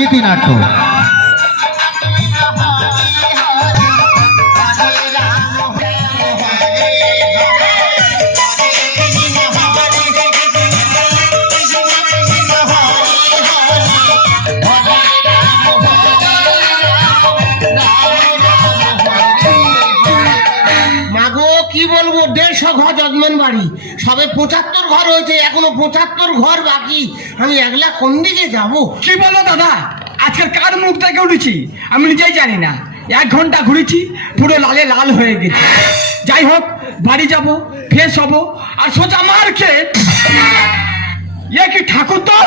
গীতিনাট্য মাগো কি বলব? দেড়শো ঘর যজমান বাড়ি। সবে পঁচাত্তর ঘর হয়েছে এখনও পঁচাত্তর ঘর বাকি। আমি একলা কোন দিকে যাব? কি বলো দাদা? আজকে কার মুখ থেকে উঠেছি আমি নিজেই জানি না। এক ঘণ্টা ঘুরেছি পুরো লালে লাল হয়ে গেছে। যাই হোক বাড়ি যাব ফ্রেশ হব আর সোজা মার্কেট। এ কি ঠাকুর তো?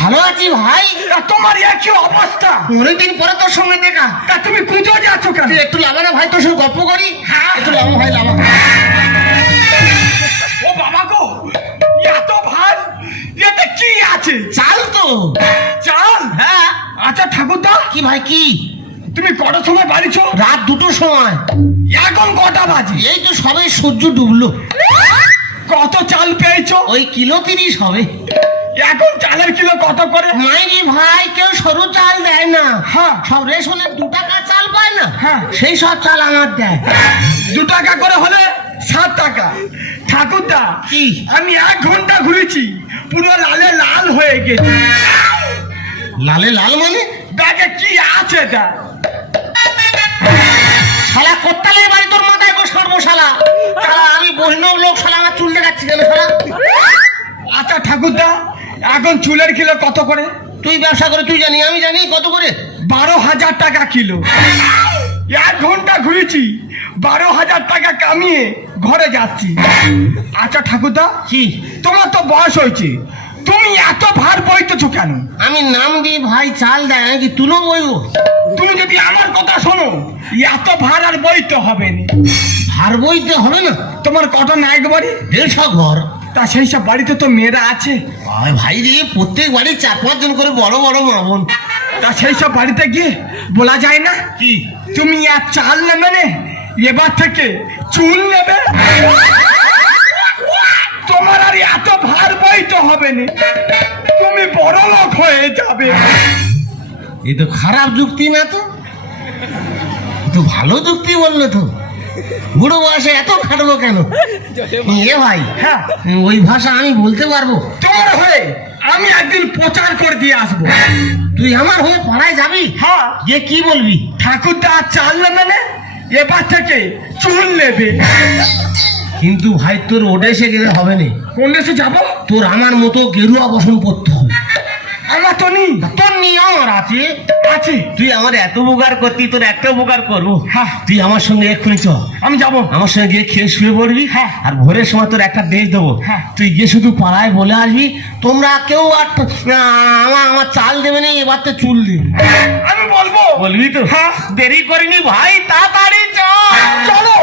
ভালো আছি ভাই। তোমার কি অবস্থা? অনেকদিন পরে তোর সঙ্গে দেখা। তা তুমি পুজো যাচ্ছ কেন? একটু লাভা না ভাই তোর সঙ্গে গল্প করি। হ্যাঁ। একটু লাভা ভাই লাভা এতে কি আছে? চাল তো। চাল? হ্যাঁ। আচ্ছা ঠাকুরদা। কি ভাই কি? তুমি কটার সময় বাড়িছ? রাত দুটোর সময়। এখন কটা বাজে? এই তো সবে সূর্য ডুবলো। কত চাল পেয়েছ? ওই কিলো তিরিশ হবে। এখন চালের কিলো কত করে? মাইরি ভাই কেউ সরু চাল দেয় না। হ্যাঁ। সব রেশনের দু টাকা চাল পায় না। হ্যাঁ। সেই সব চাল আমার দেয়। দু টাকা করে হলে সাত টাকা। ঠাকুরদা কি? আমি এক ঘণ্টা ঘুরেছি পুরো লালে লাল হয়ে গেছে। লালে লাল মানে? ব্যাগে কি আছে এটা? শালা কোত্তালের বাড়ি তোর মাথায় গো সর্বশালা। শালা আমি বৈষ্ণব লোক শালা আমার চুল দেখাচ্ছি কেন শালা? আচ্ছা ঠাকুরদা এখন চুলের কিলো কত করে? তুই ব্যবসা করে তুই জানি আমি জানি কত করে? বারো হাজার টাকা কিলো। এক ঘণ্টা ঘুরেছি বারো হাজার টাকা কামিয়ে ঘরে যাচ্ছি। আচ্ছা ঠাকুরদা কি? তোমার তো বয়স হয়েছে। তুমি এত ভার বইতেছো কেন? আমি নাম দিই ভাই চাল দেয় আমি কি তুলো বইবো? তুমি যদি আমার কথা শোনো এত ভার আর বইতে হবে না। ভার বইতে হবে না? তোমার কত নায়ক বাড়ি? দেড়শো ঘর। তা সেই সব বাড়িতে তো মেয়েরা আছে। ভাই রে প্রত্যেক বাড়ি চার পাঁচজন করে বড় বড় মা বোন তা সেই সব বাড়িতে গিয়ে বলা যায় না? কি? তুমি আর চাল নেবে না এবার থেকে চুল নেবে। তোমার আর এত ভার বইতে হবে না। তুমি বড় লোক হয়ে যাবে। এ তো খারাপ যুক্তি না তো? তো ভালো যুক্তি বলল তো। বুড়ো বয়সে এত খাটবো কেন? এ ভাই হ্যাঁ। ওই ভাষা আমি বলতে পারব? তোমার হয়ে আমি একদিন প্রচার করে দিয়ে আসব। তুই আমার হয়ে পাড়ায় যাবি? হ্যাঁ। যে কি বলবি? ঠাকুরদা আর চাল না এবার থেকে চুল নেবে। কিন্তু ভাই তোর ওডেসে গেলে হবে না। কোন দেশে যাব? তোর আমার মতো গেরুয়া বসন করতে হবে। আমার তো নেই তোর নিয়ম আর আছে। তুই আমার এত উপকার করতি তোর একটা উপকার করব। হ্যাঁ। তুই আমার সঙ্গে এক্ষুনি চ আমি যাব। আমার সঙ্গে গিয়ে খেয়ে শুয়ে পড়বি। হ্যাঁ। আর ভোরের সময় তোর একটা ড্রেস দেবো। হ্যাঁ। তুই গিয়ে শুধু পাড়ায় বলে আসবি। তোমরা কেউ আর আমার আমার চাল দেবে না এবার তো চুল দিবে আমি বলব। বলবি তো? হ্যাঁ। দেরি করিনি ভাই তাড়াতাড়ি চল। চলো।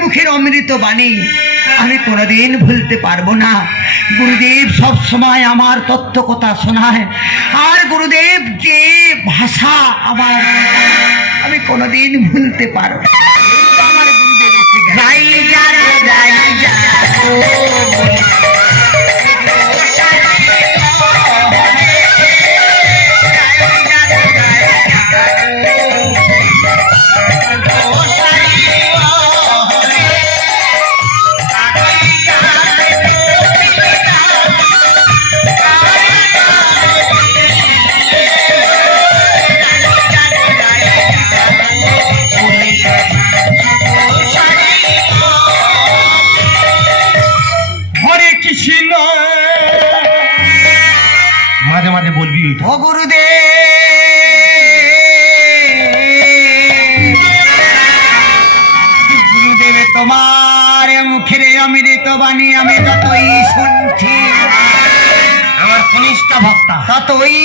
মুখের অমৃত বাণী আমি কোনোদিন ভুলতে পারব না। গুরুদেব সব সময় আমার তত্ত্ব কথা শোনায়। আর গুরুদেব যে ভাষা আমার আমি কোনোদিন ভুলতে পারব না। আমার গুরুদেব এসে অমৃত বাণী আমি যতই শুনছি আমার কনিষ্ঠ ভক্তা। ততই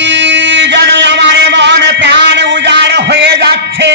যেন আমার মন প্রাণ উজাড় হয়ে যাচ্ছে।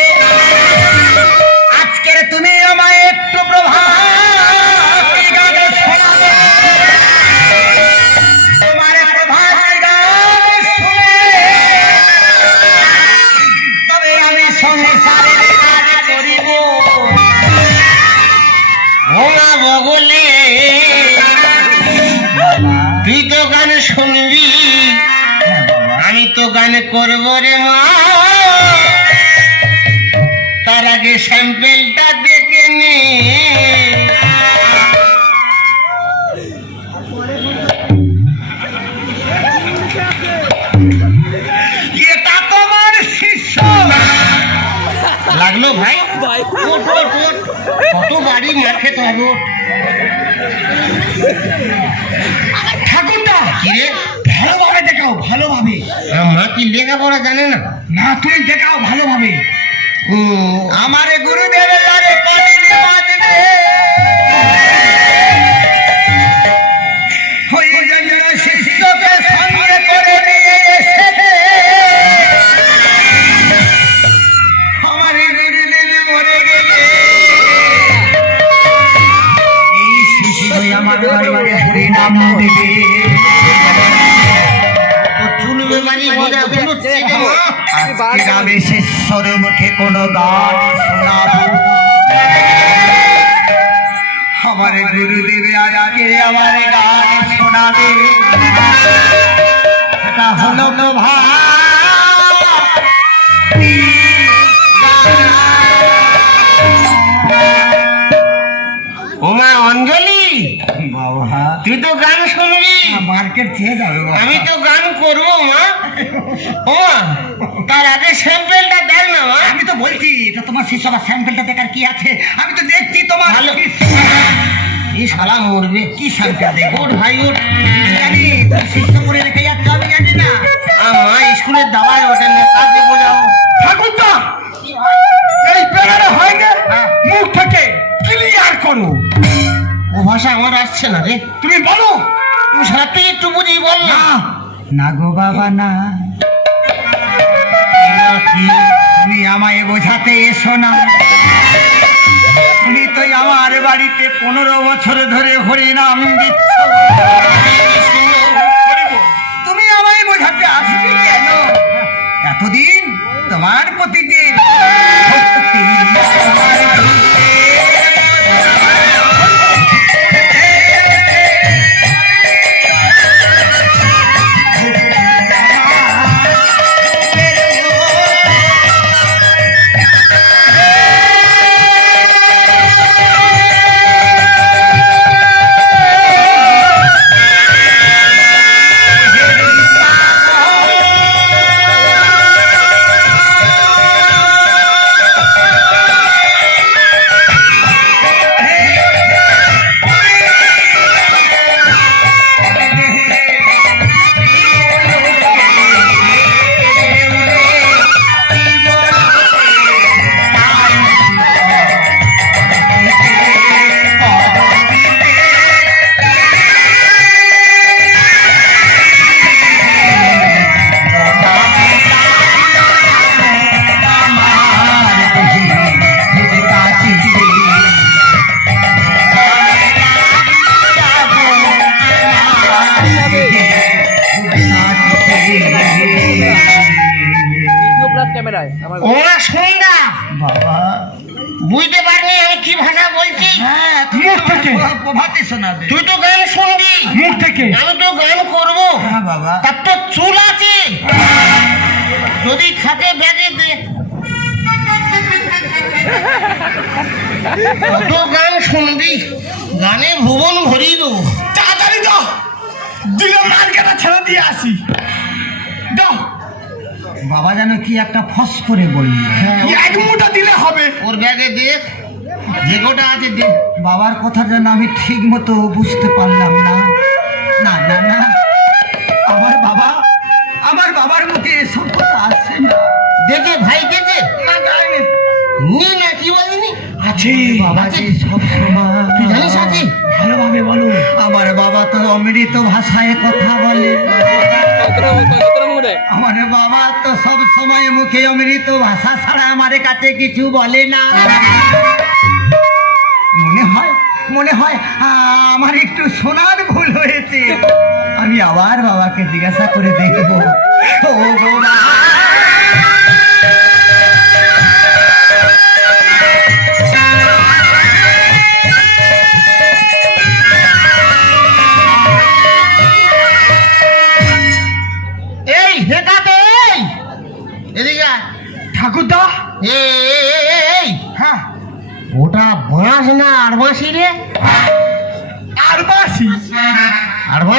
করব রে মা। তার আগে স্যাম্পেলটা দেখে নে। এটা তোমার শিষ্য। লাগল ভাই। কত বাড়ি মার খেতে হবে। ঠাকুরটা কিরে? ভালোভাবে দেখাও ভালোভাবে। মা কি লেখাপড়া জানে না? না তুমি দেখাও ভালোভাবে। আমার গুরুদেবের দ্বারে কালিনী বাজবে শিষ্যকে সঙ্গে করে নিয়ে এসেছে আমার গুরুদেব মরে গেলে। এই আমার বাড়িতে হরিনাম দেবে। আজকে আমি শিষ্যর মুখে কোনো গান শোনাবো আমার গুরুদেবে আজকে আমার গান শোনাবে সেটা হলো প্রভা ওমা অঞ্জলি বাবা তুই তো গান শুনবি। মার্কেট চেয়ে যাবে আমি তো গান করব মা। ও তার আগে স্যাম্পেলটা দেখ না মা। আমি তো বলছি এটা তোমার বা স্যাম্পেলটা দেখার কি আছে? আমি তো দেখছি তোমার। ভালো। এই শালা মরবে কি স্যাম্পেল দেখো ওর ভাই ওর জানি তুমি শিষ্য করে রেখে যাচ্ছ আমি জানি না। মা স্কুলের দাবায় ওটা নিয়ে কাজে বোঝাবো ঠাকুরদা! এই বেড়ানো হয় না? মুখ থেকে ক্লিয়ার করো। ও ভাষা আমার আসছে না রে। তুমি বলো। তুমি সারা থেকে একটু বুঝি বল না। না গো বাবা, না। তুমি আমায় বোঝাতে এসো না। তুমি তো আমার বাড়িতে পনেরো বছর ধরে হরিনাম দিচ্ছ। তুমি আমায় বোঝাতে আসবে কেন? এতদিন তোমার প্রতি যে বাবা যেন কি একটা ফস করে বললি। এক মুঠা দিলে হবে। ওর ব্যাগে দেখ যে গোটা আছে দে। বাবার কথা যেন আমি ঠিক মতো বুঝতে পারলাম না। না না না নি না কি বলিনি আছে বাবা সব সময় তুই জানিস আছে? ভালোভাবে বলো। আমার বাবা তো অমৃত ভাষায় কথা বলে। আমার বাবা তো সব সময় মুখে অমৃত ভাষা ছাড়া আমার কাছে কিছু বলে না। মনে হয় মনে হয় আমার একটু শোনার ভুল হয়েছে। আমি আবার বাবাকে জিজ্ঞাসা করে দেখব। ও গো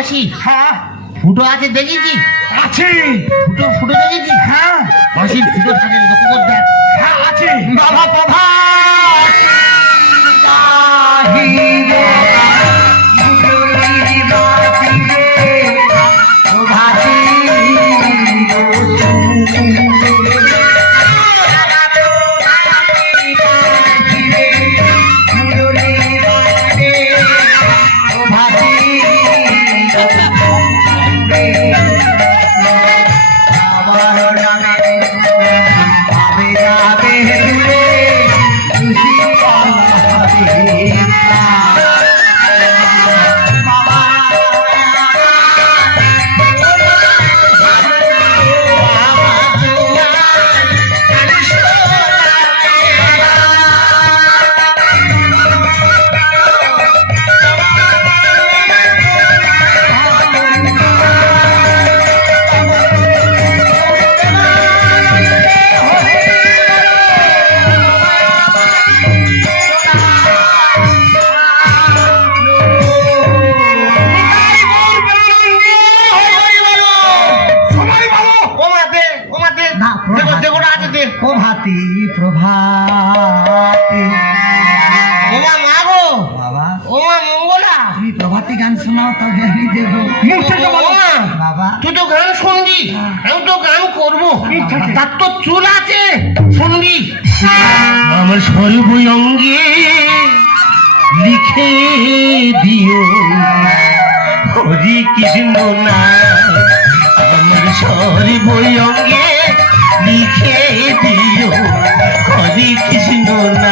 আড়বাসি হ্যাঁ? ফুটো আছে দেখেছি? আছে। ফুটো ফুটো দেখেছি? হ্যাঁ। মাসির ফুটো থাকে লক্ষ্য করে দেখ। হ্যাঁ আছে। বাবা প্রভাত শুনবি সর্ব অঙ্গে লিখে দিও। হরি কৃষ্ণ না আমার সর্বঙ্গে লিখে দিও। হরি কৃষ্ণ না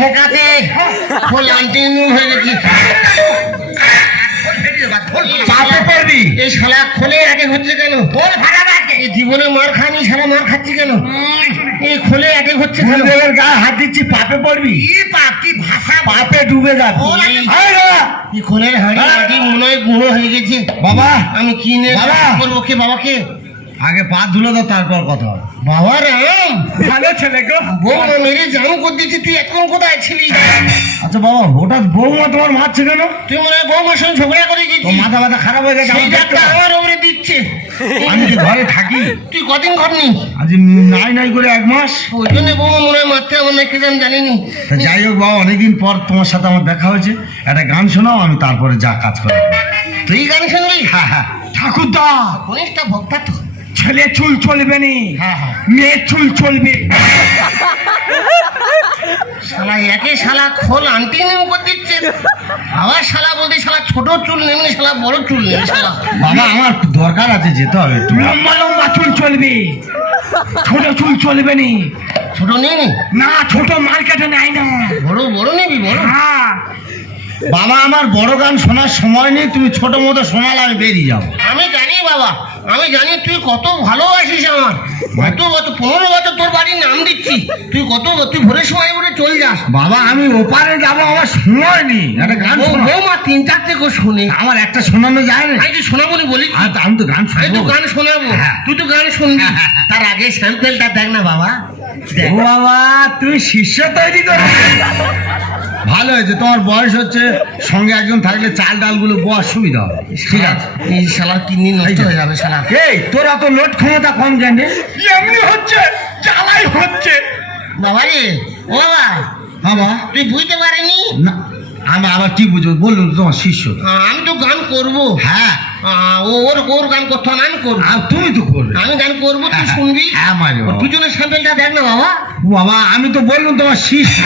হেকাতে ফুল আন্টি হয়ে গেছি চাপে পড়বি এই শালা খোলে আগে হচ্ছে কেন? বল জীবনে মার খানি শালা মার খাচ্ছি কেন? এই খোলে আগে হচ্ছে কেন? গুরুদেবের হাত দিচ্ছি পাপে পড়বি? কি ভাষা? পাপে ডুবে যাবি। এই খোলের হাড়ি আগে মনে হয় গুঁড়ো হয়ে গেছে। বাবা। আমি কিনে বাবা। করব কে বাবাকে? আগে পা ধুলে দাও তারপর কথা হবে। বাবা রাম ভালো ছেলে গো। বৌমা মেরে জাম করে দিয়েছি তুই এখন কোথায় ছিলি? আচ্ছা বাবা হঠাৎ বৌমা তোমার মারছে কেন? তুই মনে হয় বৌমার সঙ্গে ঝগড়া করে তো গেছিস মাথা মাথা খারাপ হয়ে গেছে আমার ওপরে দিচ্ছে। আমি যে ঘরে থাকি? তুই কদিন ঘর আজ নাই নাই করে এক মাস। ওই জন্য বৌমা মনে হয় মারতে আমার নাকি আমি জানিনি। তা যাই হোক বাবা অনেকদিন পর তোমার সাথে আমার দেখা হয়েছে। একটা গান শোনাও আমি তারপরে যা কাজ করি তুই গান শুনবি? হ্যাঁ হ্যাঁ। ঠাকুরদা! অনেকটা ভক্তা তো। ছেলে চুল চলবে নি। হ্যাঁ হ্যাঁ। মেয়ে চুল চলবে। শালা আমাকে শালা খোল আন্টি নেম করে দিচ্ছে। আবার শালা বলতে শালা ছোট চুল নেমনি শালা বড় চুল নেমনি শালা। বাবা আমার দরকার আছে যেতে হবে লম্বা লম্বা চুল চলবে। ছোট চুল চলবে নি। ছোট নেই না? ছোট মার্কেটে নেয় না। বড় বড় নিবি বড়? হ্যাঁ। বাবা আমার বড় গান শোনার সময় নেই তুমি ছোট মতো শোনালে আমি বেরিয়ে যাব। আমি জানি বাবা আমি জানি তুই কত ভালোবাসিস আমার। কত বছর পনেরো বছর তোর বাড়ির নাম দিচ্ছি। তুই কত তুই ভোরের সময় করে চল যাস। বাবা আমি ওপারে যাব আমার সময় নেই একটা গান বৌমা তিন চারটে করে শুনে। আমার একটা শোনানো যায় না আমি তুই শোনাবো নি বলি। আমি তো গান শোনাবো। গান শোনাবো। হ্যাঁ। তুই তো গান শুনবি। তার আগে স্যাম্পেলটা দেখ না বাবা। বাবা তুমি শিষ্য তৈরি করো ভালো হয়েছে তোমার বয়স হচ্ছে সঙ্গে একজন থাকলে চাল ডালগুলো বয়ার সুবিধা হবে। ঠিক আছে। এই শালার কিডনি নষ্ট হয়ে যাবে শালা। এই তোরা তো লোড ক্ষমতা কম জানে এমনি হচ্ছে জ্বালাই হচ্ছে। বাবা রে ও বাবা। বাবা। তুই বুঝতে পারিনি? না আমি আবার কি বুঝব? বলুন তোমার শিষ্য। আমি তো গান করব। হ্যাঁ। ওর ওর গান করতে আমি করব। আর তুমি তো করবে। আমি গান করব তুই শুনবি। হ্যাঁ মারি। দুজনের স্যাম্পেলটা দেখ না বাবা। বাবা আমি তো বললাম তোমার শিষ্য।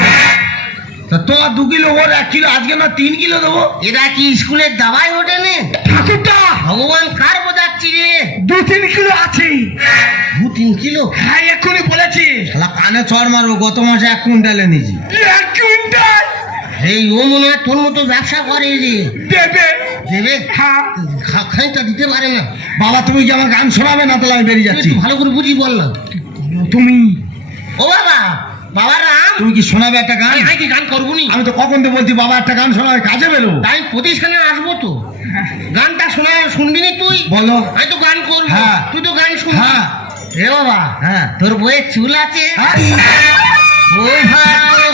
তা তোমার দু কিলো ওর এক কিলো আজকে না তিন কিলো দেবো। এরা কি স্কুলের দাবাই ওঠে নে ঠাকুরটা ভগবান কার বোঝাচ্ছি রে? দু তিন কিলো আছে। দু তিন কিলো? হ্যাঁ এক্ষুনি বলেছি। কানে মারবো গত মাসে এক কুইন্টাল এনেছি এক কুইন্টাল? এই ও মনে হয় তোর মতো ব্যবসা করে রে দেবে। দেবে? হ্যাঁ খানিকটা দিতে পারে না। বাবা তুমি কি আমার গান শোনাবে? না তাহলে আমি বেরিয়ে যাচ্ছি। ভালো করে বুঝি বল না। তুমি ও বাবা বাবা রাম তুমি কি শোনাবে একটা গান? আমি কি গান করব নি? আমি তো কখন তো বলছি বাবা একটা গান শোনাবে কাজে বেরোবো। তাই প্রতিষ্ঠানে আসব তো। গানটা শোনা শুনবি নি তুই? বলো। আমি তো গান করব। হ্যাঁ। তুই তো গান শুনবি। হ্যাঁ। রে বাবা হ্যাঁ। তোর বইয়ের চুল আছে? হ্যাঁ। ওই ভালো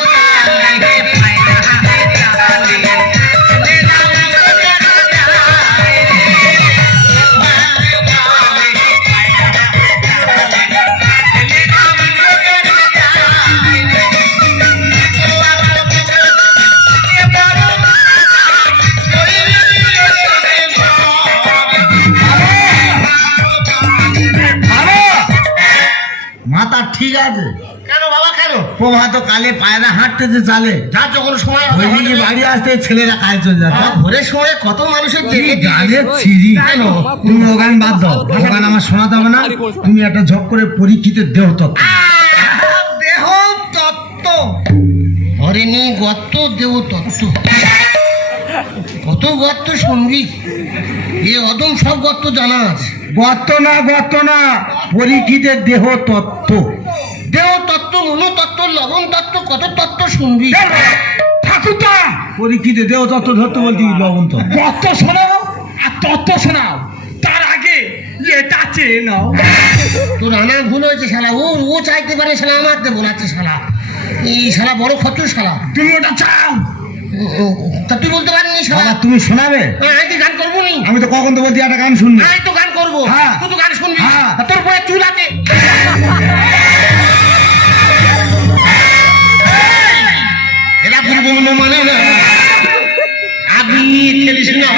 আছে। কেন বাবা কেন? প্রভাত কালে পায়রা হাঁটতেছে চালে। যা যখন সময় ওইদিকে বাড়ি আসতে ছেলেরা কাজ চলে যাবে। ভোরের সময় কত মানুষের গানের ছিরি কেন? তুমি ও গান বাদ দাও। ও গান আমার শোনাতে হবে না। তুমি একটা ঝক করে পরীক্ষিতের দেহ তত্ত্ব দেহ তত্ত্ব হরিণী গত্ত দেহ তত্ত্ব কত গত্ত শুনবি এ অদম সব গত্ত জানা আছে। গর্ত না গর্ত না পরীক্ষিতের দেহ তত্ত্ব তত্ত্ব মনো তত্ত্ব লবণ তত্ত্ব কত তত্ত্ব শুনবি? ঠাকুরটা পরীক্ষিতের দেহ তত্ত্ব ধরতে বলছি লবণ তত্ত্ব? তত্ত্ব শোনাও আর তত্ত্ব শোনাও। তার আগে এটা চেয়ে নাও। তোর আনা ভুল হয়েছে শালা ও ও চাইতে পারে শালা আমার দেবো না শালা। এই শালা বড় খচ্চর শালা। তুমি ওটা চাও। ও- ও- তা তুই বলতে পারিনি শালা। তুমি শোনাবে? হ্যাঁ, আমি কি গান করব নি আমি তো কখন তো বলছি একটা গান শুনবে? আমি তো গান করব। হ্যাঁ। তুই তো গান শুনবি। হ্যাঁ। তোর বয়ে চুল আছে। পূর্ব মানে না। খেলিস না।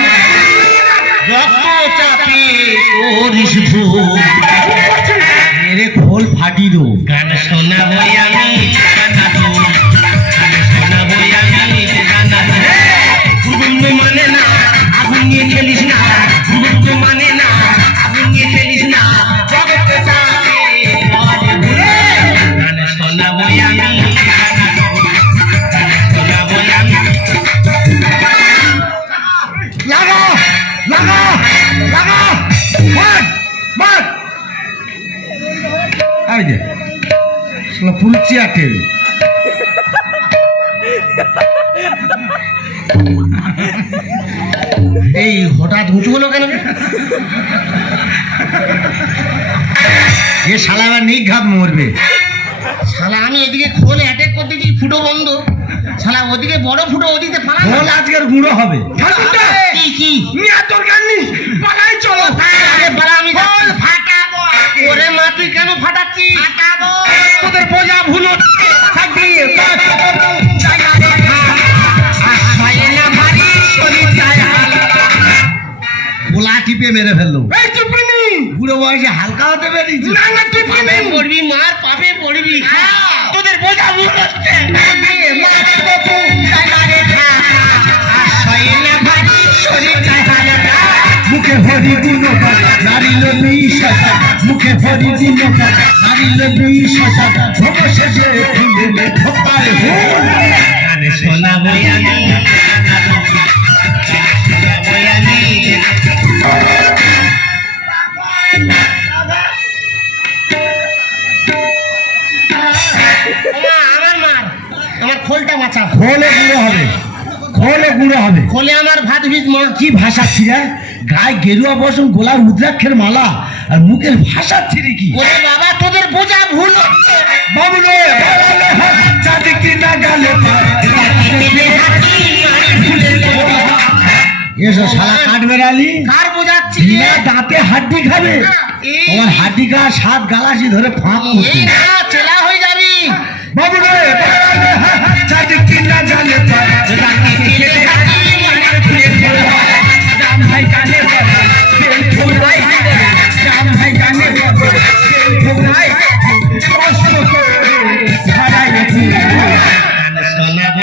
রক্ত চাপে করিস মেরে খোল ফাটি গান শোনাবই আমি এই হঠাৎ উঁচু হলো কেন? এ শালা আবার নিঘাত মরবে। শালা আমি এদিকে খোলে অ্যাটাক করতে দিই ফুটো বন্ধ। শালা ওদিকে বড় ফুটো ওদিকে ফালা খোল আজকের গুঁড়ো হবে। কি কি? নিয়ে পালাই চলো। আরে বাড়া আমি ওরে মা তুই কেন ফাটাচ্ছিস? ফাটাবো। তোদের বোঝা ভুল হয় টিপে মেরে ফেলল। এই বুড়ো বয়সে হালকা হতে পেরেছি। না না টিপড়িনি পড়বি মার পাপে পড়বি। তোদের বোঝা ভুল হচ্ছে। মুখে হরি গুণ নারিল বিশ্বাস মুখে হরি গুণ নারিল আমি ওমা, আমার মার আমার খোলটা বাঁচা খোলে গুঁড়ো হবে খোলে গুঁড়ো হবে। খোলে আমার ভাত ভিত মা কি ভাষা ছিঁড়া গায়ে গেরুয়া বসন গোলার রুদ্রাক্ষের মালা আর মুখের ভাষা ছিঁড়ি কি ওরে বাবা তোদের বোঝা ভুল এসো কাঠ বেড়ালি। কার বোঝাচ্ছি দাঁতে হাড্ডি খাবে। তোমার হাড্ডি গা সাত গালাসি ধরে ফাঁক চেলা হয়ে যাবি। না গেলে রাম ভাই কানে পড়ে তেল ঠোলাই রাম ভাই কানে পড়ে তেল ঠোলাই কষ্ট করে হারাই গান শোনাবো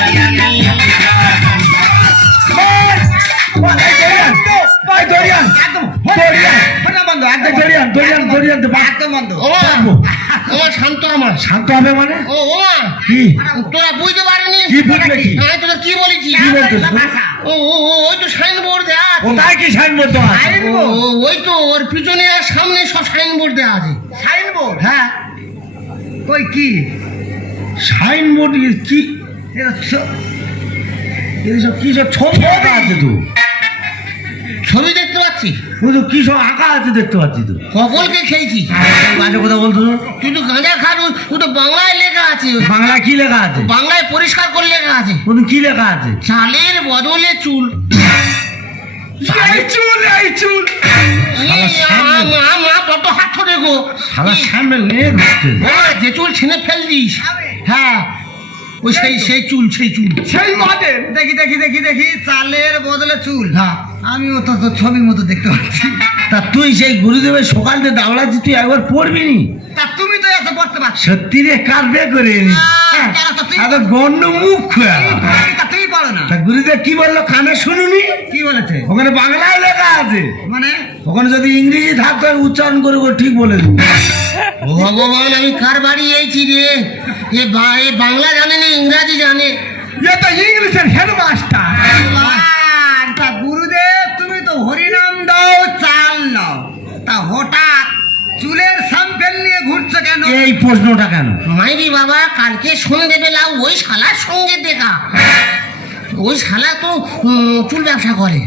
আমি একদম। বন্ধ ও ও শান্ত আমার। শান্ত হবে মানে? ও ওমা কি? তোরা বুঝতে পারিনি? কি বুঝলে কি? আমি তোরা কি বলেছি কি বলছিস ও ও ও, ওই তো সাইনবোর্ড দেওয়া আছে। কোথায় কি সাইনবোর্ড তো আছে? ও, ও, ওই তো ওর পিছনে আর সামনে সব সাইনবোর্ড দেওয়া আছে। সাইনবোর্ড? হ্যাঁ। কই কি? সাইনবোর্ড কি? এটা এসব কি সব ছবি আছে তো? ছবি দেখতে পাচ্ছি। শুধু কি সব আঁকা আছে দেখতে পাচ্ছি তো। কপলকে খেয়েছি। বাজে কথা বলতো তো। তুই তো গাঁজা ও তো বাংলায় লেখা আছে। বাংলা কি লেখা আছে? বাংলায় পরিষ্কার করে লেখা আছে। ওখানে কি লেখা আছে? চালের বদলে চুল। চুল এই চুল। যে চুল ছেনে ফেল দিস। হ্যাঁ ওই সেই সেই চুল সেই চুল। সেই মডেল দেখি দেখি দেখি দেখি চালের বদলে চুল। হ্যাঁ। আমিও তো তোর ছবির মতো দেখতে পাচ্ছি। তা তুই সেই গুরুদেবের সকালতে দাওড়াচ্ছি তুই একবার পড়বি নি? তা তুমি তো এত পড়তে পারছ। সত্যি রে কাঁদবে করে নি তো তুই- এত গণ্য মুখ খোয়া। তা তুমি পারো না। তা গুরুদেব কি বলল কানে শুনুনি? কি বলেছে? ওখানে বাংলায় লেখা আছে। মানে ওখানে যদি ইংরেজি থাকতো উচ্চারণ করে করে ঠিক বলে দেবো। ও ভগবান আমি কার বাড়ি এইছি রে? এ বা- এ বাংলা জানে না ইংরাজি জানে। এ তো ইংলিশের হেডমাস্টার আল্লাহ, তা গুরুদেব তুমি তো হরিনাম দাও চাল নাও। তা হঠাৎ চুলের স্যাম্পেল নিয়ে ঘুরছো কেন? এই প্রশ্নটা কেন? মাইরি বাবা কালকে সন্ধেবেলা ওই শালার সঙ্গে দেখা। ওই শালা তো চুল ব্যবসা করে।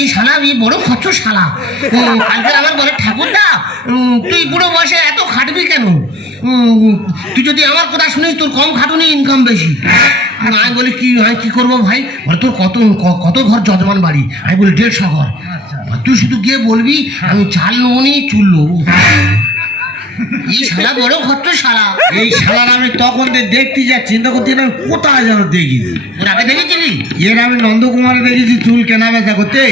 এই শালা এই বড় খরচ শালা। কালকে আমার বলে ঠাকুরদা তুই বুড়ো বয়সে এত খাটবি কেন? তুই যদি আমার কথা শুনিস তোর কম খাটুনি ইনকাম বেশি। আমি বলি কি আমি কি করব ভাই? বলে তোর কত কত ঘর যজমান বাড়ি? আমি বলি দেড়শো ঘর। তুই শুধু গিয়ে বলবি আমি চাল নেব নি চুল নেব। এই শালা বড় খরচ শালা এই শালার আমি তখন দেখতে যা চিন্তা করতে আমি কোথায় যেন দেখিছি ওর আগে দেখেছিলি? এর আমি নন্দকুমারে দেখেছি চুল কেনা বেচা করতে।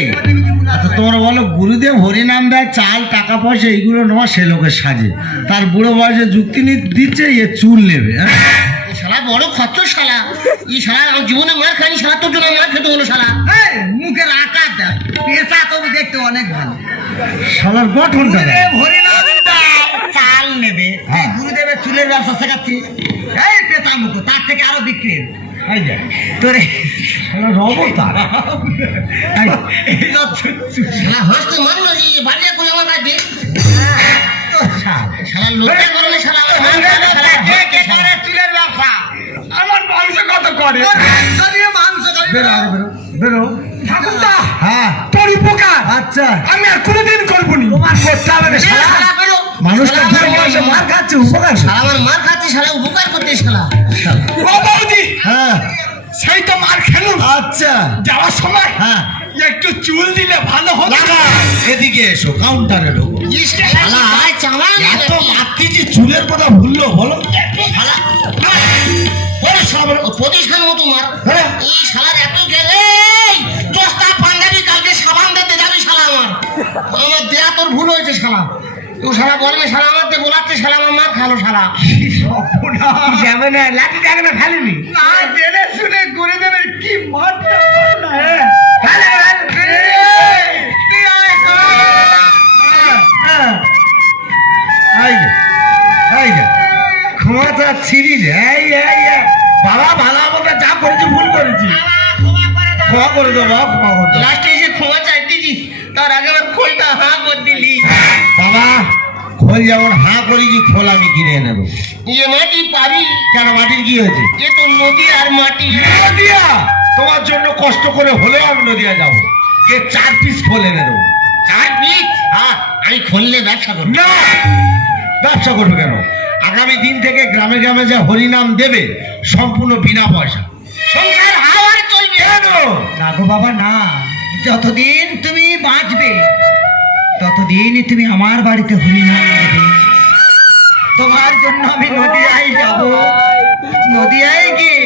আচ্ছা তোমরা বলো গুরুদেব হরিনাম দেয় চাল টাকা পয়সা এইগুলো নেওয়া সে লোকের সাজে। তার বুড়ো বয়সে যুক্তি দিচ্ছে এ চুল নেবে হ্যাঁ? শালা বড় খরচ শালা। এই শালা আমার জীবনে মার খানি শালা তোর জন্য মার খেতে হলো শালা। এই, মুখের আকারটা পেশা তবু দেখতে অনেক ভালো। শালার দেখ। গুরুদেব চাল নেবে। হ্যাঁ। গুরুদেবের চুলের ব্যবসা শেখাচ্ছি। এই পেশা মুখো তার থেকে আরও বিক্রি তোরে অবতার। এই, এই সব শালা হাসতে মারলো যে বাড়িতে কই আমার কাছে আমার মাংস কত করে? মাংস বেরো বেরো ঠাকুরদা হ্যাঁ। তোর উপকার। আচ্ছা। আমি আর কোনোদিন করব নি তোমার করতে হবে না শালা। শালা মানুষটা শালা বুড়ো মার খাচ্ছে উপকার শালা আমার মার খাচ্ছে শালা উপকার করতে শালা। ও বৌদি হ্যাঁ। সেই তো মার খেলুন আচ্ছা। যাওয়ার সময় হ্যাঁ। একটু চুল দিলে ভালো হতো। লাগা এদিকে এসো কাউন্টারে ঢোকো। এত মাতৃজি চুলের কথা ভুললো বলো। শালা মতো মার। হ্যাঁ। এই শালার এত গেলে দশটা পাঞ্জাবি কালকে সাবান দিতে যাবে শালা আমার। আমার দেয়া তোর ভুল হয়েছে শালা। ও শালা বলবে শালা আমার দিয়ে বোলাচ্ছে শালা আমার মার খালো শালা। যাবে না লাঠি টাকা না ফেলেনি না জেনে শুনে গুরুদেবের কি মারটা ক্ষমা চাচ্ছি বাবা ভালো আমাকে যা ভুল করেছি। ক্ষমা করে দেবো লাস্টে এসে ক্ষমা তার আগে আমার খোলটা করে দিলি। বাবা খোল যেমন হা করেছি খোল আমি কিনে নেব। ইয়ে মাটি পাবি কেন মাটির কি হয়েছে? এ তো নদী আর মাটি। তোমার জন্য কষ্ট করে হলেও আমি নদীয়া যাব। এ চার পিস খোল এনে দেবো। চার পিস হ্যাঁ। আমি খুললে ব্যবসা করব? না! ব্যবসা করবে কেন? আগামী দিন থেকে গ্রামে গ্রামে যে হরিনাম দেবে সম্পূর্ণ বিনা পয়সা। সংসার হাওয়ার চলবে। কেন? না গো বাবা না। যতদিন তুমি বাঁচবে ততদিন তুমি আমার বাড়িতে হরিনাম দেবে। তোমার জন্য আমি নদিয়ায় যাব। নদিয়ায় গিয়ে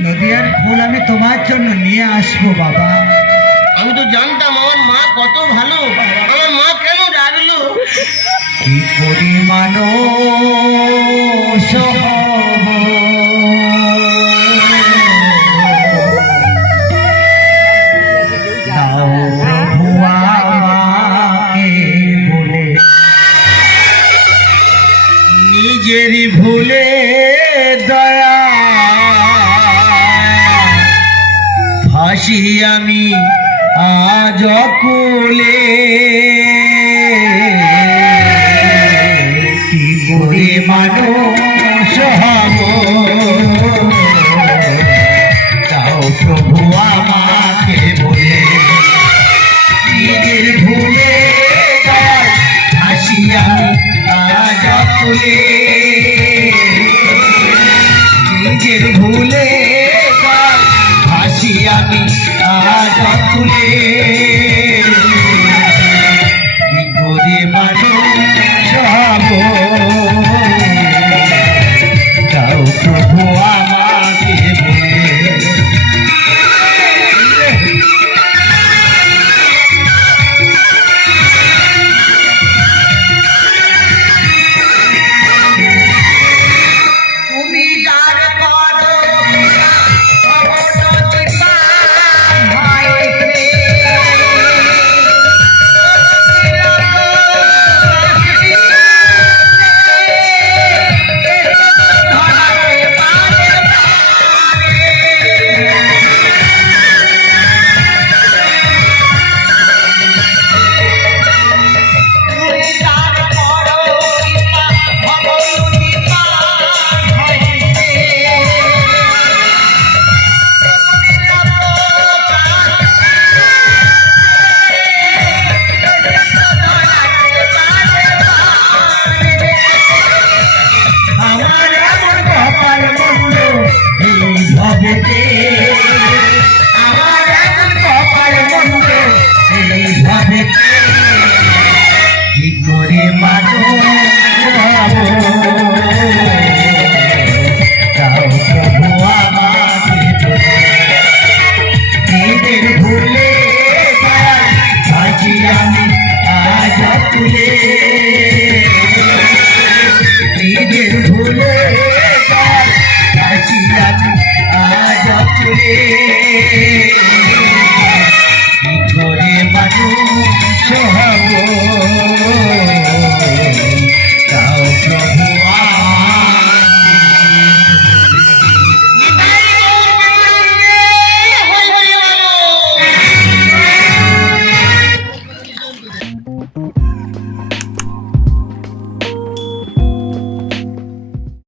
নদিয়ার ফুল আমি তোমার জন্য নিয়ে আসব বাবা। আমি তো জানতাম, আমার মা কত ভালো। আমার মা কেন ডাকলো কি পরিমাণ নিজেরই ভুলে দয়া। ফাঁসি আমি কুলে নিজের ভুলে হাসি আমি আজ তুলে